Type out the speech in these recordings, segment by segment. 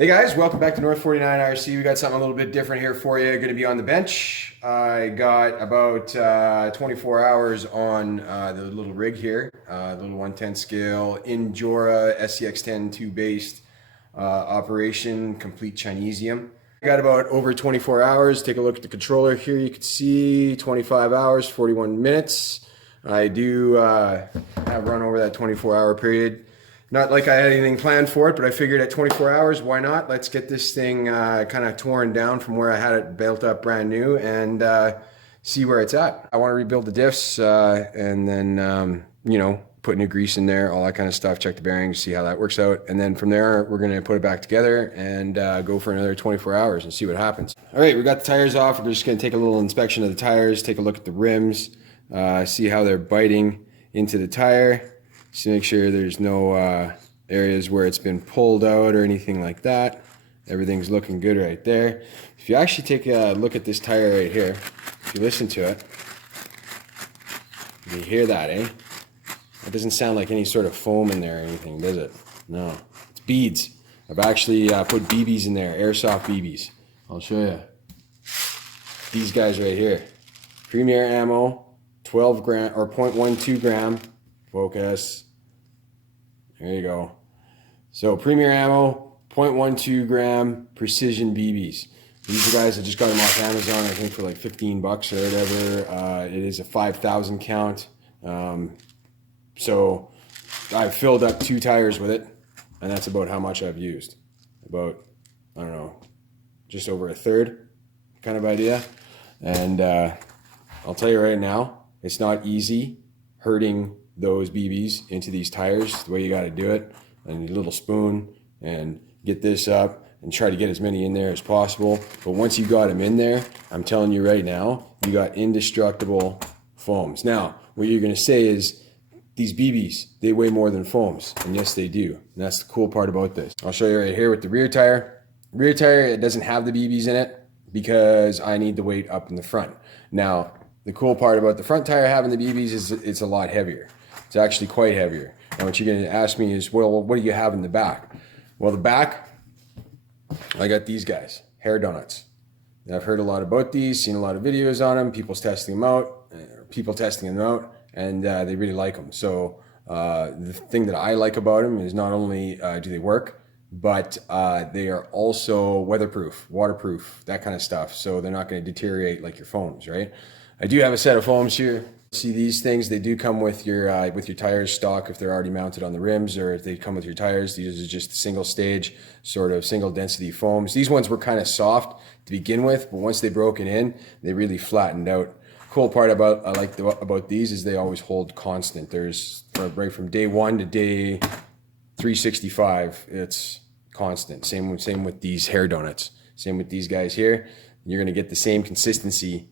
Hey guys, welcome back to North 49 RC. We got something a little bit different here for you. Going to be on the bench. I got about 24 hours on the little rig here, the little 110 scale Injora SCX10 2 based operation, complete Chinesium. I got about over 24 hours. Take a look at the controller here. You can see 25 hours, 41 minutes. I do have run over that 24-hour period. Not like I had anything planned for it, but I figured at 24 hours, why not? Let's get this thing kind of torn down from where I had it built up brand new and see where it's at. I want to rebuild the diffs and then, put new grease in there, all that kind of stuff, check the bearings, see how that works out. And then from there, we're going to put it back together and go for another 24 hours and see what happens. All right, we got the tires off. We're just going to take a little inspection of the tires, take a look at the rims, see how they're biting into the tire. Just to make sure there's no areas where it's been pulled out or anything like that. Everything's looking good right there. If you actually take a look at this tire right here, if you listen to it, you hear that, eh? It doesn't sound like any sort of foam in there or anything, does it? No, it's beads. I've actually put BBs in there, airsoft BBs. I'll show you. These guys right here. Premier ammo, 12 gram or 0.12 gram. Focus. There you go. So Premier ammo, 0.12 gram precision BBs. These are guys, I just got them off Amazon, I think for like 15 bucks or whatever. It is a 5,000 count. So I've filled up 2 tires with it, and that's about how much I've used. About, I don't know, just over a third kind of idea. And I'll tell you right now, it's not easy herding those BBs into these tires the way you got to do it. And a little spoon and get this up and try to get as many in there as possible. But once you got them in there, I'm telling you right now, you got indestructible foams. Now, what you're going to say is these BBs, they weigh more than foams. And yes, they do. And that's the cool part about this. I'll show you right here with the rear tire. Rear tire, it doesn't have the BBs in it because I need the weight up in the front. Now, the cool part about the front tire having the BBs is it's a lot heavier. It's actually quite heavier. And what you're going to ask me is, well, what do you have in the back? Well, the back, I got these guys, hair donuts. And I've heard a lot about these, seen a lot of videos on them, people testing them out, and they really like them. So the thing that I like about them is not only do they work, but they are also weatherproof, waterproof, that kind of stuff. So they're not going to deteriorate like your foams, right? I do have a set of foams here. See these things, they do come with your tires stock if they're already mounted on the rims, or if they come with your tires. These are just single stage, sort of single density foams. These ones were kind of soft to begin with, but once they broke it in, they really flattened out. Cool part about these is they always hold constant. There's right from day 1 to day 365, it's constant. Same with these hair donuts. Same with these guys here. You're gonna get the same consistency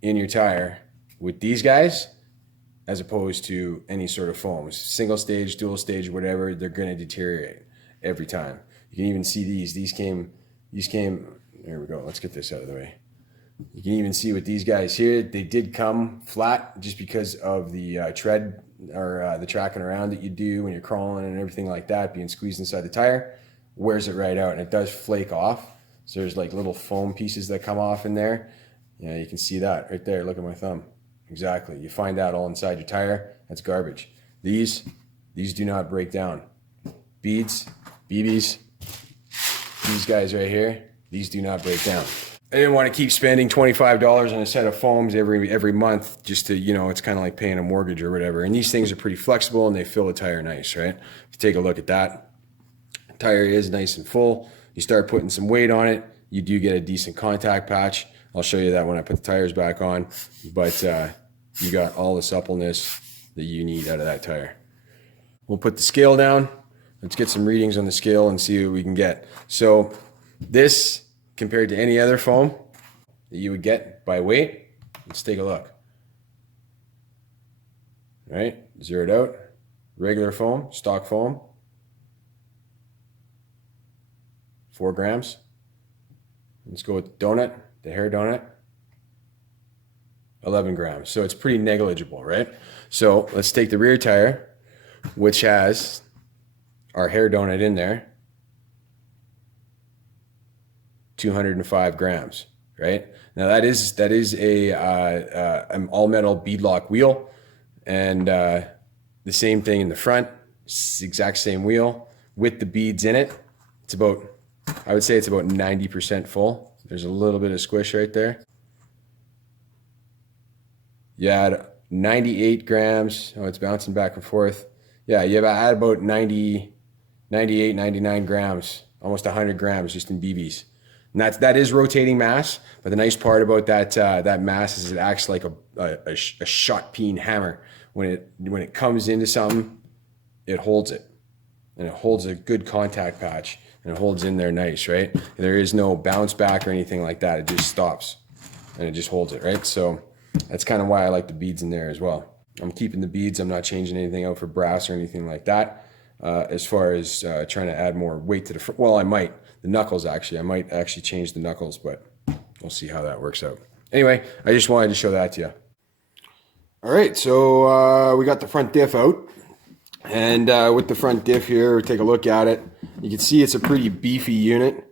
in your tire with these guys as opposed to any sort of foams. Single stage, dual stage, whatever, they're going to deteriorate every time. You can even see these came, there we go, let's get this out of the way. You can even see with these guys here, they did come flat just because of the tread or the tracking around that you do when you're crawling and everything like that, being squeezed inside the tire, wears it right out, and it does flake off. So there's like little foam pieces that come off in there. Yeah, you can see that right there, look at my thumb. Exactly. You find that all inside your tire. That's garbage. These do not break down. Beads, BBs, these guys right here, these do not break down. I didn't want to keep spending $25 on a set of foams every month just to, it's kind of like paying a mortgage or whatever. And these things are pretty flexible and they fill the tire nice, right? If you take a look at that, the tire is nice and full. You start putting some weight on it, you do get a decent contact patch. I'll show you that when I put the tires back on, but you got all the suppleness that you need out of that tire. We'll put the scale down. Let's get some readings on the scale and see what we can get. So this, compared to any other foam that you would get by weight, let's take a look. All right, zero it out. Regular foam, stock foam, 4 grams. Let's go with donut. The hair donut, 11 grams. So it's pretty negligible, right? So let's take the rear tire, which has our hair donut in there. 205 grams, right? Now that is a an all metal beadlock wheel, and the same thing in the front, exact same wheel with the beads in it. It's about, I would say it's about 90% full. There's a little bit of squish right there. You add 98 grams. Oh, it's bouncing back and forth. Yeah, you add about 90, 98, 99 grams, almost 100 grams just in BBs. And that is rotating mass, but the nice part about that mass is it acts like a shot peen hammer. When it comes into something, it holds it, and it holds a good contact patch, and it holds in there nice, right? There is no bounce back or anything like that. It just stops, and it just holds it, right? So that's kind of why I like the beads in there as well. I'm keeping the beads. I'm not changing anything out for brass or anything like that. As far as trying to add more weight to the front, well, I might. The knuckles, actually. I might actually change the knuckles, but we'll see how that works out. Anyway, I just wanted to show that to you. All right, so we got the front diff out. And with the front diff here, take a look at it. You can see it's a pretty beefy unit.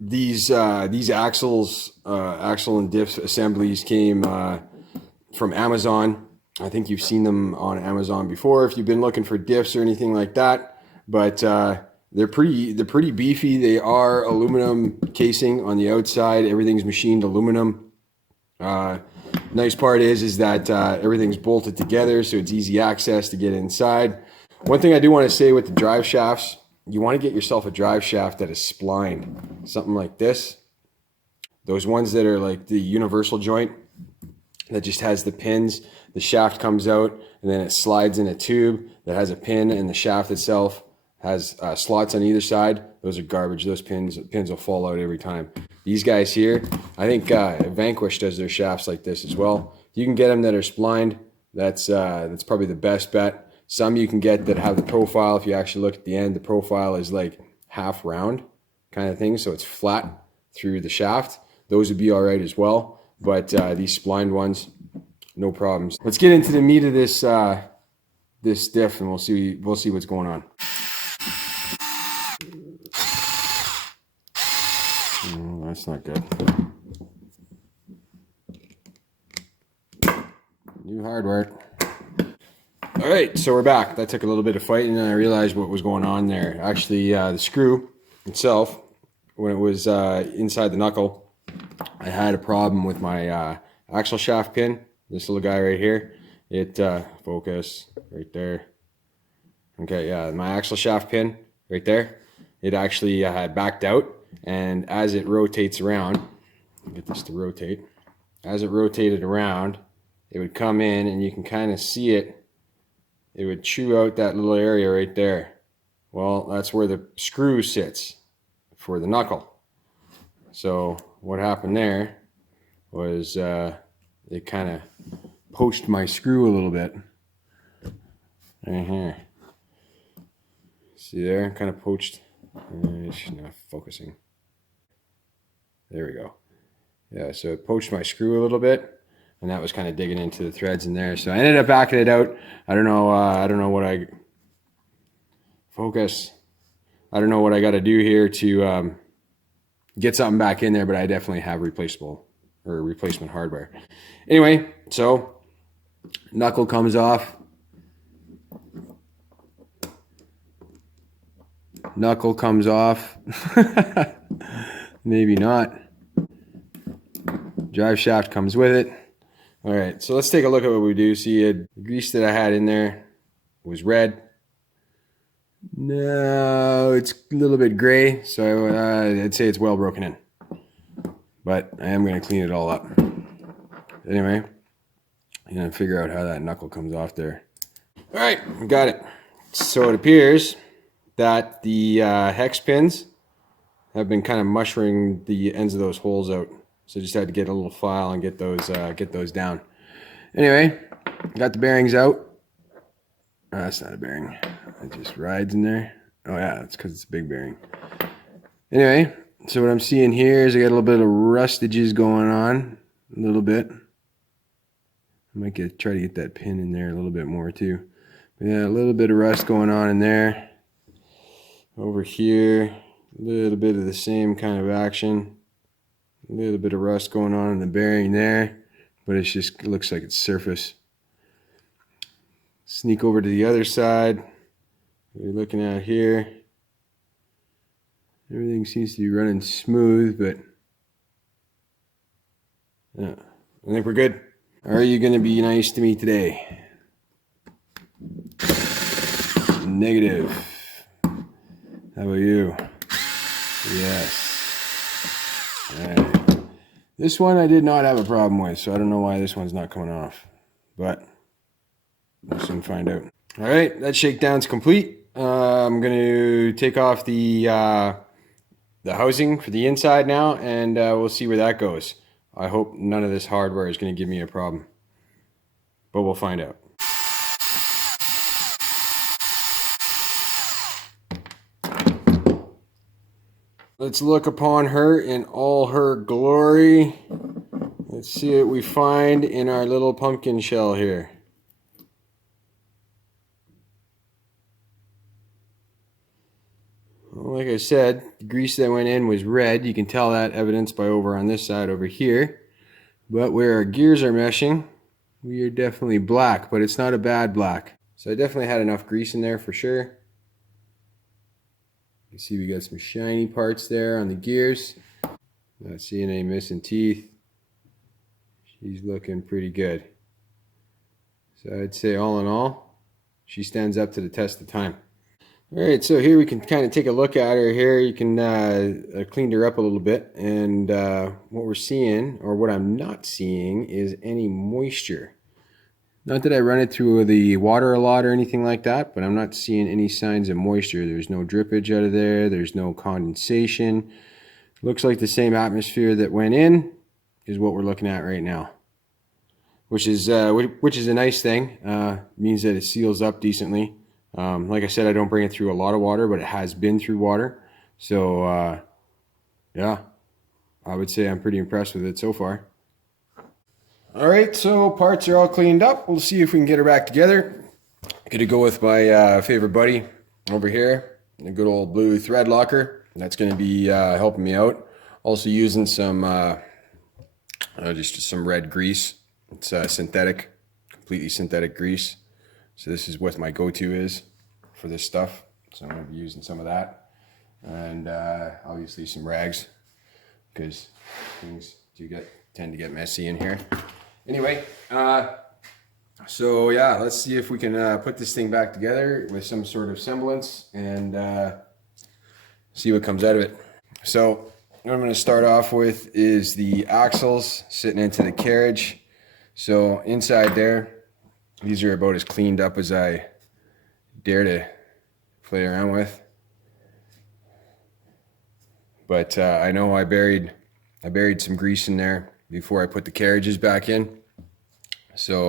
These axles, axle and diff assemblies came from Amazon. I think you've seen them on Amazon before if you've been looking for diffs or anything like that. But they're pretty beefy. They are aluminum casing on the outside. Everything's machined aluminum. Nice part is that everything's bolted together, so it's easy access to get inside. One thing I do want to say with the drive shafts, you want to get yourself a drive shaft that is splined, something like this. Those ones that are like the universal joint that just has the pins. The shaft comes out and then it slides in a tube that has a pin, and the shaft itself has slots on either side. Those are garbage. Those pins will fall out every time. These guys here, I think Vanquish does their shafts like this as well. If you can get them that are splined, that's probably the best bet. Some you can get that have the profile. If you actually look at the end, the profile is like half round kind of thing, so it's flat through the shaft. Those would be all right as well, but these splined ones, no problems. Let's get into the meat of this this diff, and we'll see what's going on. Oh, that's not good. New hardware. All right, so we're back. That took a little bit of fighting, and then I realized what was going on there. Actually, the screw itself, when it was inside the knuckle, I had a problem with my axle shaft pin. This little guy right here. It focus right there. Okay, yeah, my axle shaft pin right there. It actually had backed out, and as it rotates around, get this to rotate. As it rotated around, it would come in, and you can kind of see it. It would chew out that little area right there. Well, that's where the screw sits for the knuckle. So what happened there was it kind of poached my screw a little bit. Right here. See there? Kind of poached. It's not focusing. There we go. Yeah, so it poached my screw a little bit. And that was kind of digging into the threads in there. So I ended up backing it out. I don't know what I focus. I don't know what I got to do here to get something back in there, but I definitely have replacement hardware. Anyway, so knuckle comes off. Knuckle comes off. Maybe not. Drive shaft comes with it. All right, so let's take a look at what we do. See, the grease that I had in there was red. No, it's a little bit gray, so I'd say it's well broken in. But I am going to clean it all up. Anyway, I'm going to figure out how that knuckle comes off there. All right, got it. So it appears that the hex pins have been kind of mushing the ends of those holes out. So just had to get a little file and get those down. Anyway, got the bearings out. Oh, that's not a bearing. It just rides in there. Oh yeah, that's because it's a big bearing. Anyway, so what I'm seeing here is I got a little bit of rustages going on. A little bit. I might try to get that pin in there a little bit more too. But yeah, a little bit of rust going on in there. Over here, A little bit of the same kind of action. A little bit of rust going on in the bearing there, but it looks like it's surface. Sneak over to the other side. What you're looking at here. Everything seems to be running smooth, but yeah, I think we're good. Are you going to be nice to me today? Negative. How about you? Yes. All right. This one I did not have a problem with, so I don't know why this one's not coming off, but we'll soon find out. All right, that shakedown's complete. I'm going to take off the housing for the inside now, and we'll see where that goes. I hope none of this hardware is going to give me a problem, but we'll find out. Let's look upon her in all her glory. Let's see what we find in our little pumpkin shell here. Well, like I said, the grease that went in was red. You can tell that evidenced by over on this side over here. But where our gears are meshing, we are definitely black, but it's not a bad black. So I definitely had enough grease in there for sure. You see we got some shiny parts there on the gears. Not seeing any missing teeth. She's looking pretty good. So I'd say all in all, she stands up to the test of time. Alright, so here we can kind of take a look at her here. You can cleaned her up a little bit, and what we're seeing, or what I'm not seeing, is any moisture. Not that I run it through the water a lot or anything like that, but I'm not seeing any signs of moisture. There's no drippage out of there. There's no condensation. Looks like the same atmosphere that went in is what we're looking at right now, which is a nice thing. Means that it seals up decently. Like I said, I don't bring it through a lot of water, but it has been through water. So yeah, I would say I'm pretty impressed with it so far. Alright, so parts are all cleaned up. We'll see if we can get her back together. Gonna go with my favorite buddy over here, the good old blue thread locker. That's gonna be helping me out. Also using some just some red grease. It's synthetic, completely synthetic grease. So this is what my go-to is for this stuff. So I'm gonna be using some of that, and obviously some rags, because things tend to get messy in here. Anyway, so yeah, let's see if we can put this thing back together with some sort of semblance, and see what comes out of it. So what I'm going to start off with is the axles sitting into the carriage. So inside there, these are about as cleaned up as I dare to play around with. But I know I buried some grease in there before I put the carriages back in. So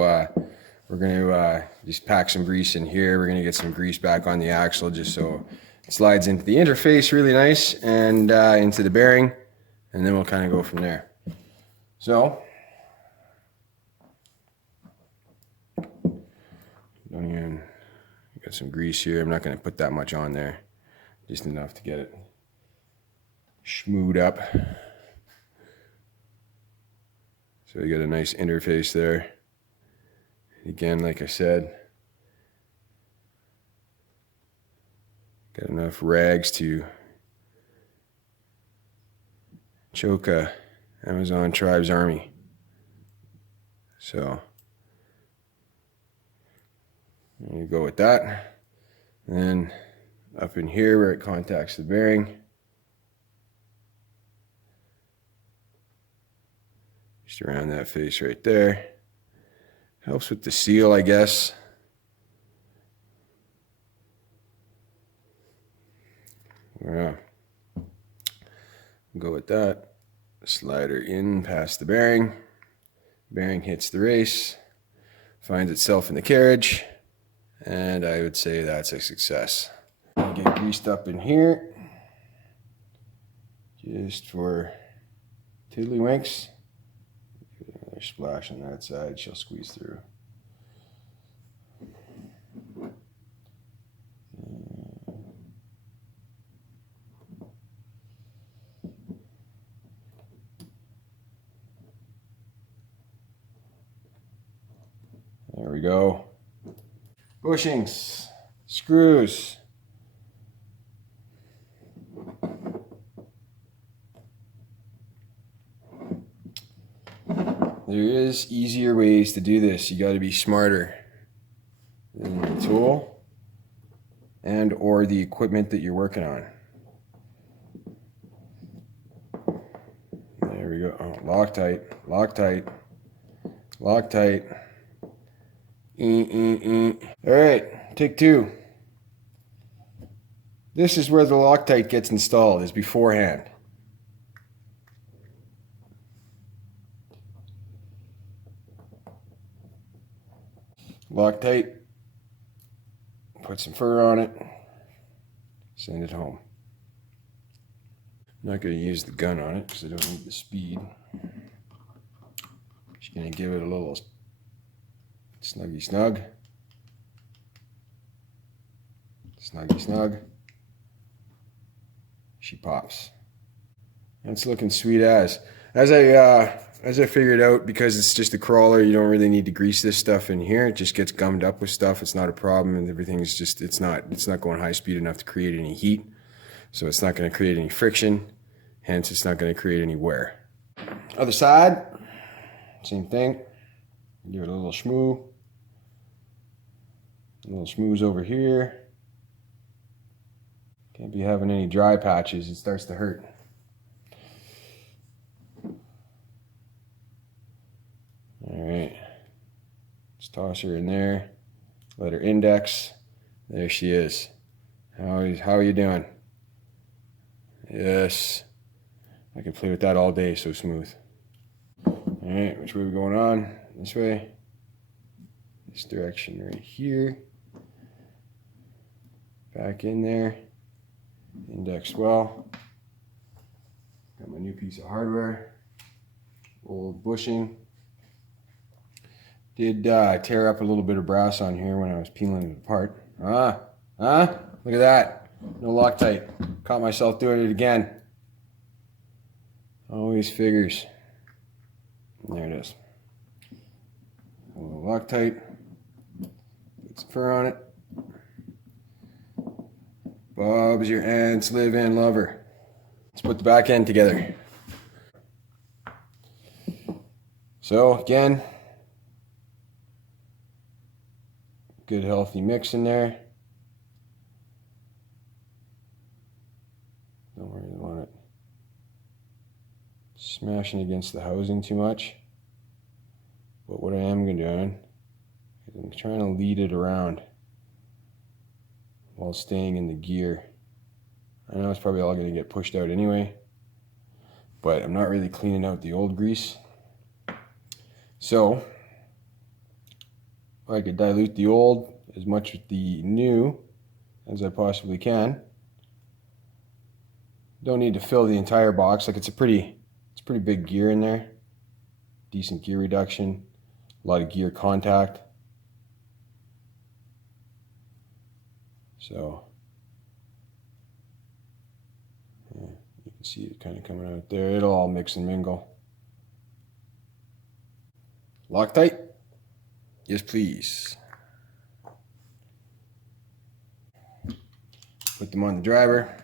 we're going to just pack some grease in here. We're going to get some grease back on the axle just so it slides into the interface really nice, and into the bearing, and then we'll kind of go from there. So got some grease here. I'm not going to put that much on there, just enough to get it schmooed up. So you got a nice interface there. Again, like I said, got enough rags to choke a Amazon Tribes army. So I'm going to go with that. And then up in here where it contacts the bearing, just around that face right there. Helps with the seal, I guess. Yeah. Go with that. Slide her in past the bearing. Bearing hits the race, finds itself in the carriage, and I would say that's a success. I'll get greased up in here, just for tiddlywinks. Another splash on that side, she'll squeeze through. we go. Bushings, screws. There is easier ways to do this. You got to be smarter than the tool and or the equipment that you're working on. There we go. Oh, Loctite, Loctite, Loctite. All right, take two. This is where the Loctite gets installed, is beforehand. Loctite, put some fur on it, send it home. I'm not going to use the gun on it because I don't need the speed. Just going to give it a little snuggy snug. Snuggy snug. She pops. That's looking sweet as. As I figured out, because it's just a crawler, you don't really need to grease this stuff in here. It just gets gummed up with stuff. It's not a problem, and everything's just, it's not going high speed enough to create any heat. So it's not going to create any friction. Hence, it's not going to create any wear. Other side, same thing. Give it a little schmoo. A little schmooze over here. Can't be having any dry patches. It starts to hurt. Alright, let's toss her in there, let her index, there she is. How are you doing? Yes, I can play with that all day, so smooth. Alright, which way are we going on? This way, this direction right here, back in there, indexed well. Got my new piece of hardware, old bushing. Did tear up a little bit of brass on here when I was peeling it apart. Look at that. No Loctite. Caught myself doing it again. Always figures. And there it is. A little Loctite. Put some fur on it. Bob's your aunt's live-in lover. Let's put the back end together. So again, good healthy mix in there. Don't really want it smashing against the housing too much. But what I am going to do is I'm trying to lead it around while staying in the gear. I know it's probably all going to get pushed out anyway, but I'm not really cleaning out the old grease. So I could dilute the old as much with the new as I possibly can. Don't need to fill the entire box. Like it's pretty big gear in there. Decent gear reduction. A lot of gear contact. So yeah, you can see it kind of coming out there. It'll all mix and mingle. Loctite? Yes, please. Put them on the driver.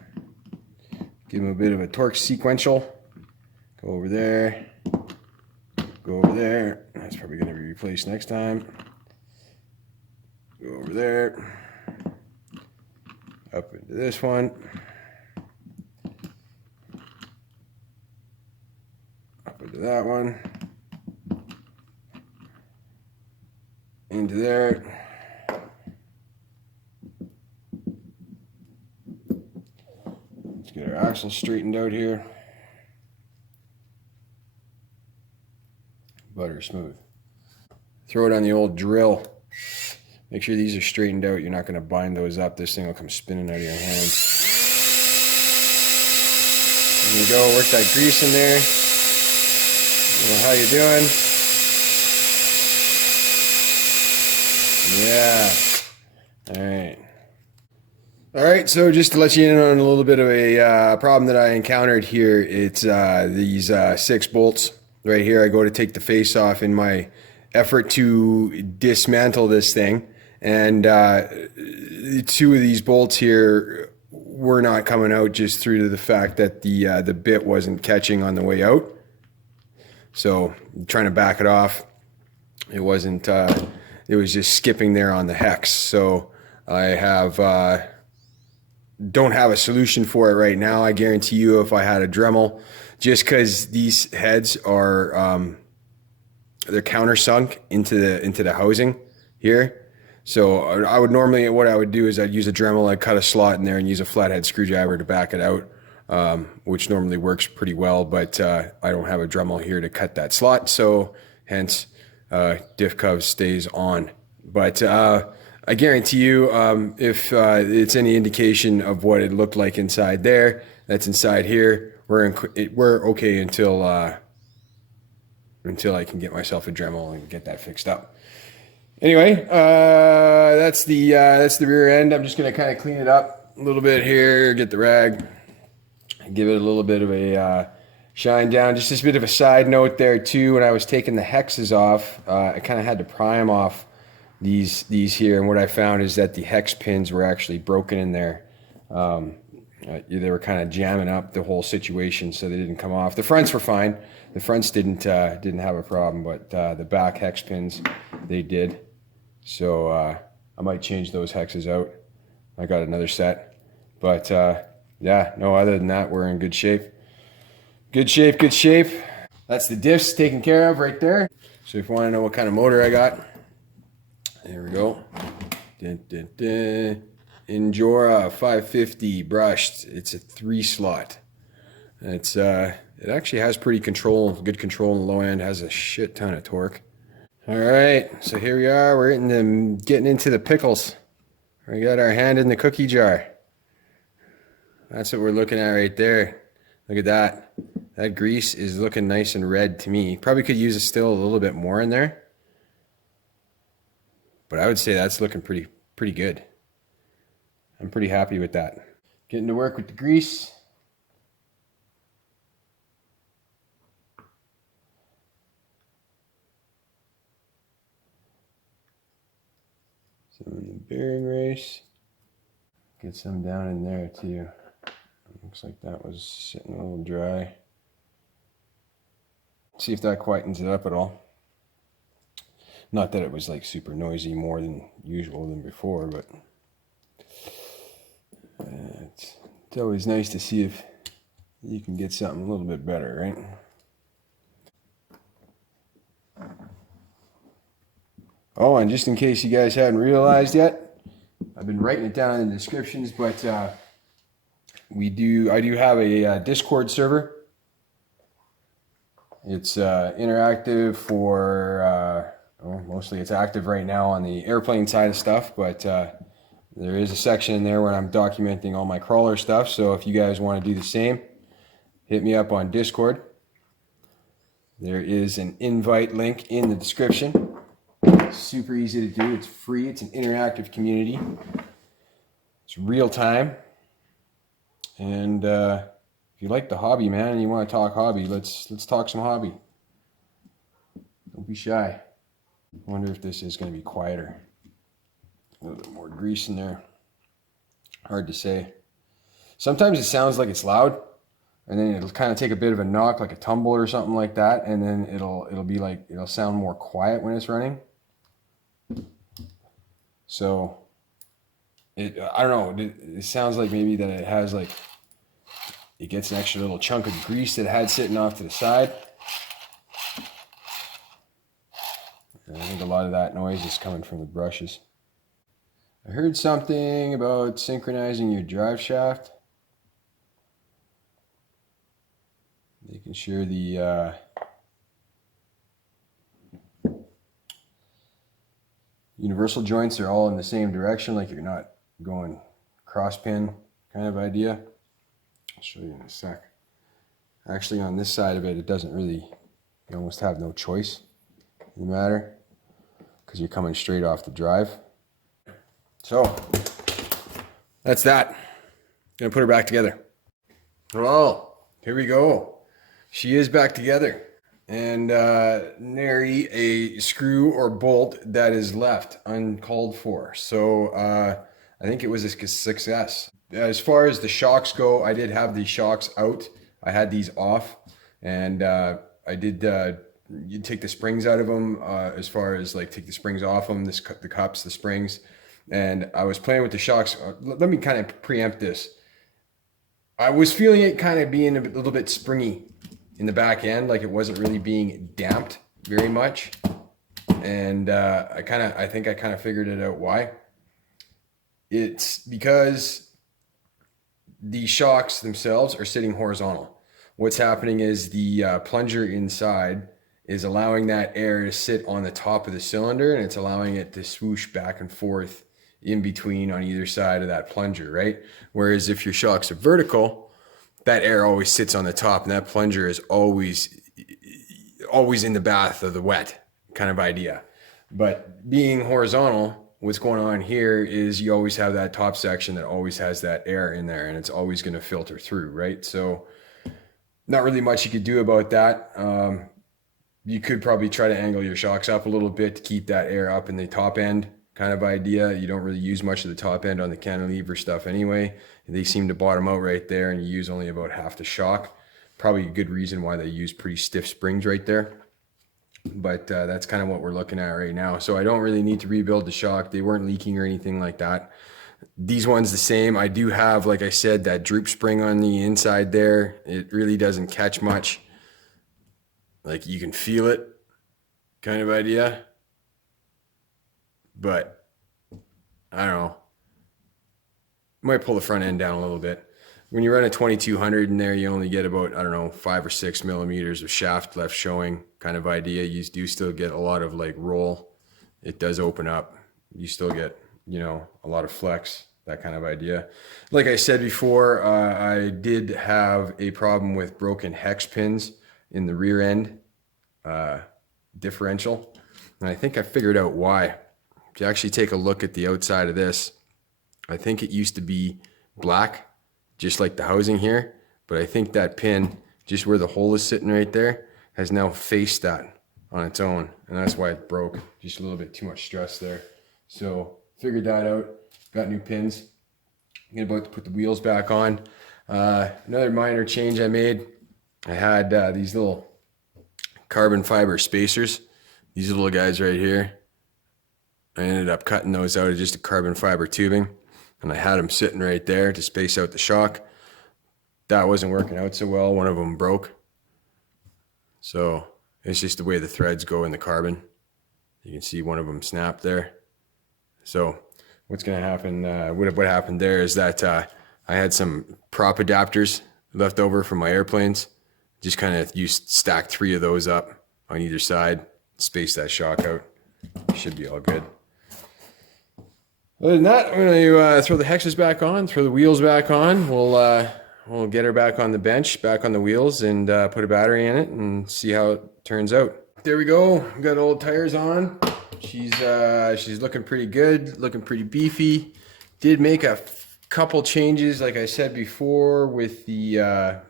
Give them a bit of a torque sequential. Go over there. Go over there. That's probably going to be replaced next time. Go over there. Up into this one. Up into that one. Into there. Let's get our axle straightened out here. Butter smooth. Throw it on the old drill. Make sure these are straightened out. You're not going to bind those up. This thing will come spinning out of your hands. There you go. Work that grease in there. How you doing? Yeah. Alright. Alright, so just to let you in on a little bit of a problem that I encountered here. It's these 6 bolts right here. I go to take the face off in my effort to dismantle this thing, and 2 of these bolts here were not coming out just through to the fact that the bit wasn't catching on the way out. So trying to back it off, it wasn't. It was just skipping there on the hex. So I have don't have a solution for it right now. I guarantee you, if I had a Dremel, just because these heads are they're countersunk into the housing here. So I would normally, what I would do is I'd use a Dremel, I'd cut a slot in there and use a flathead screwdriver to back it out, which normally works pretty well, but I don't have a Dremel here to cut that slot, so hence diff cov stays on. But I guarantee you, if it's any indication of what it looked like inside there, that's inside here, we're okay until I can get myself a Dremel and get that fixed up. Anyway, that's the rear end. I'm just going to kind of clean it up a little bit here, get the rag, give it a little bit of a shine down. Just a bit of a side note there too, when I was taking the hexes off, I kind of had to pry them off these here, and what I found is that the hex pins were actually broken in there. They were kind of jamming up the whole situation, so they didn't come off. The fronts were fine. The fronts didn't have a problem, but the back hex pins, they did. So I might change those hexes out. I got another set, but yeah, no, other than that, we're in good shape. Good shape, good shape. That's the diffs taken care of right there. So if you want to know what kind of motor I got, there we go. Injora 550 brushed. It's a 3-slot. It's it actually has pretty good control on the low end. Has a shit ton of torque. All right, so here we are. We're getting into the pickles. We got our hand in the cookie jar. That's what we're looking at right there. Look at that. That grease is looking nice and red to me. Probably could use still a little bit more in there, but I would say that's looking pretty good. I'm pretty happy with that. Getting to work with the grease. Some in the bearing race. Get some down in there too. Looks like that was sitting a little dry. See if that quietens it up at all. Not that it was like super noisy more than usual than before, but it's always nice to see if you can get something a little bit better, right? Oh, and just in case you guys hadn't realized yet, I've been writing it down in the descriptions, but I do have a Discord server. It's interactive for, well, mostly it's active right now on the airplane side of stuff, but there is a section in there where I'm documenting all my crawler stuff. So if you guys want to do the same, hit me up on Discord. There is an invite link in the description. It's super easy to do. It's free. It's an interactive community. It's real time. And if you like the hobby, man, and you want to talk hobby, let's talk some hobby. Don't be shy. I wonder if this is going to be quieter. A little bit more grease in there. Hard to say. Sometimes it sounds like it's loud, and then it'll kind of take a bit of a knock, like a tumble or something like that, and then it'll be like, it'll sound more quiet when it's running. So I don't know. It sounds like maybe that it has like, it gets an extra little chunk of grease that it had sitting off to the side. And I think a lot of that noise is coming from the brushes. I heard something about synchronizing your drive shaft. Making sure the universal joints are all in the same direction, like you're not going cross pin kind of idea. I'll show you in a sec. Actually, on this side of it, it doesn't really, you almost have no choice in the matter because you're coming straight off the drive. So that's that. Gonna put her back together. Well, here we go. She is back together. and nary a screw or bolt that is left uncalled for. So I think it was a success. As far as the shocks go, I did have the shocks out. I had these off, and I did you take the springs out of them, as far as like take the springs off them, the cups, the springs, and I was playing with the shocks. Let me kind of preempt this. I was feeling it kind of being a little bit springy in the back end, like it wasn't really being damped very much, and I think I kind of figured it out why. It's because the shocks themselves are sitting horizontal. What's happening is the plunger inside is allowing that air to sit on the top of the cylinder, and it's allowing it to swoosh back and forth in between on either side of that plunger, right? Whereas if your shocks are vertical, that air always sits on the top, and that plunger is always in the bath of the wet kind of idea. But being horizontal, what's going on here is you always have that top section that always has that air in there, and it's always going to filter through, right? So not really much you could do about that. You could probably try to angle your shocks up a little bit to keep that air up in the top end kind of idea. You don't really use much of the top end on the cantilever stuff anyway. They seem to bottom out right there, and you use only about half the shock. Probably a good reason why they use pretty stiff springs right there. But that's kind of what we're looking at right now. So I don't really need to rebuild the shock. They weren't leaking or anything like that. These ones the same. I do have, like I said, that droop spring on the inside there. It really doesn't catch much. Like you can feel it kind of idea. But I don't know. Might pull the front end down a little bit. When you run a 2200 in there, you only get about, I don't know, 5 or 6 millimeters of shaft left showing kind of idea. You do still get a lot of like roll. It does open up. You still get, you know, a lot of flex, that kind of idea. Like I said before, I did have a problem with broken hex pins in the rear end differential. And I think I figured out why. If you actually take a look at the outside of this, I think it used to be black, just like the housing here. But I think that pin, just where the hole is sitting right there, has now faced that on its own. And that's why it broke. Just a little bit too much stress there. So figured that out. Got new pins. I'm about to put the wheels back on. Another minor change I made. I had these little carbon fiber spacers. These little guys right here. I ended up cutting those out of just a carbon fiber tubing, and I had them sitting right there to space out the shock. That wasn't working out so well. One of them broke. So it's just the way the threads go in the carbon. You can see one of them snapped there. So what's going to happen, what happened there is that I had some prop adapters left over from my airplanes. Just kind of stacked 3 of those up on either side, space that shock out. Should be all good. Other than that, I'm going to throw the hexes back on, throw the wheels back on. We'll get her back on the bench, back on the wheels, and put a battery in it and see how it turns out. There we go. Got old tires on. She's looking pretty good, looking pretty beefy. Did make a couple changes, like I said before, with the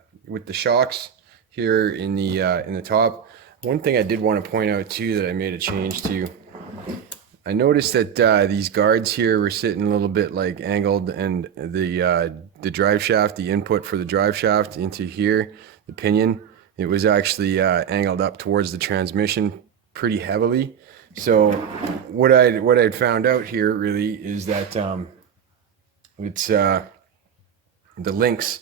shocks here in the top. One thing I did want to point out too that I made a change to. I noticed that these guards here were sitting a little bit like angled, and the drive shaft, the input for the drive shaft into here, the pinion, it was actually angled up towards the transmission pretty heavily. So what I'd found out here really is that it's the links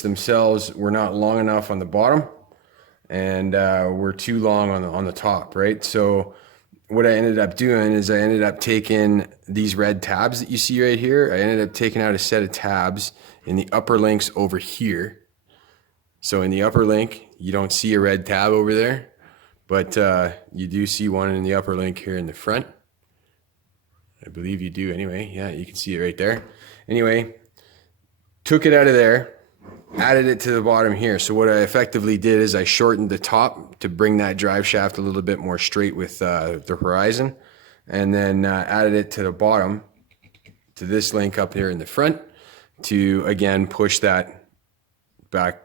themselves were not long enough on the bottom, and were too long on the top, right? So what I ended up doing is I ended up taking these red tabs that you see right here. I ended up taking out a set of tabs in the upper links over here. So in the upper link, you don't see a red tab over there, but you do see one in the upper link here in the front. I believe you do anyway. Yeah, you can see it right there. Anyway, took it out of there, added it to the bottom here. So what I effectively did is I shortened the top to bring that drive shaft a little bit more straight with the horizon, and then added it to the bottom, to this link up here in the front, to again push that back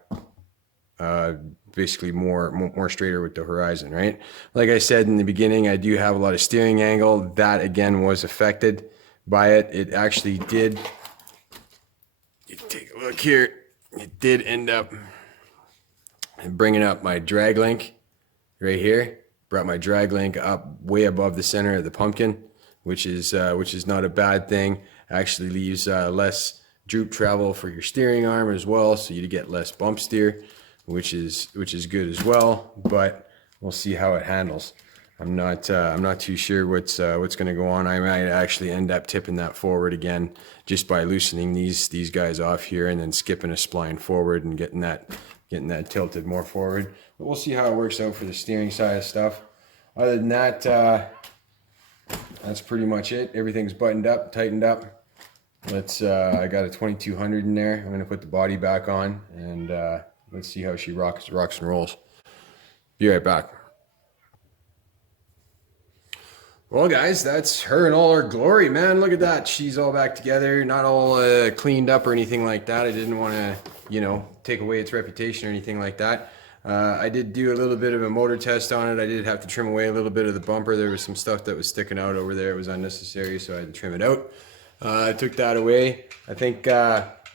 basically more straighter with the horizon, right? Like I said in the beginning, I do have a lot of steering angle. That again was affected by it. It actually did, you take a look here, it did end up bringing up my drag link right here. Brought my drag link up way above the center of the pumpkin, which is not a bad thing. Actually leaves less droop travel for your steering arm as well, so you get less bump steer, which is good as well. But we'll see how it handles. I'm not too sure what's going to go on. I might actually end up tipping that forward again just by loosening these guys off here and then skipping a spline forward and getting that tilted more forward. But we'll see how it works out for the steering side of stuff. Other than that, that's pretty much it. Everything's buttoned up, tightened up. I got a 2200 in there. I'm gonna put the body back on and let's see how she rocks and rolls. Be right back. Well, guys, that's her in all her glory, man. Look at that. She's all back together, not all cleaned up or anything like that. I didn't want to, take away its reputation or anything like that. I did do a little bit of a motor test on it. I did have to trim away a little bit of the bumper. There was some stuff that was sticking out over there. It was unnecessary, so I had to trim it out. I took that away. I think that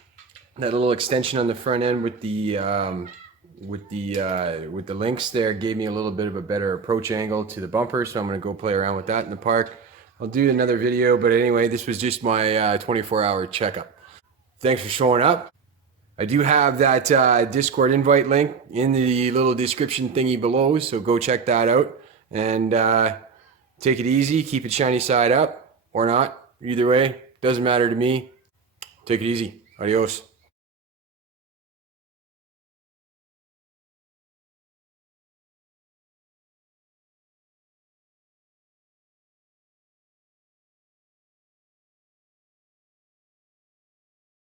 little extension on the front end with the links there gave me a little bit of a better approach angle to the bumper, so I'm going to go play around with that in the park. I'll do another video, but anyway, this was just my 24-hour checkup. Thanks for showing up. I do have that Discord invite link in the little description thingy below, so go check that out and take it easy, keep it shiny side up or not. Either way, doesn't matter to me. Take it easy. Adios.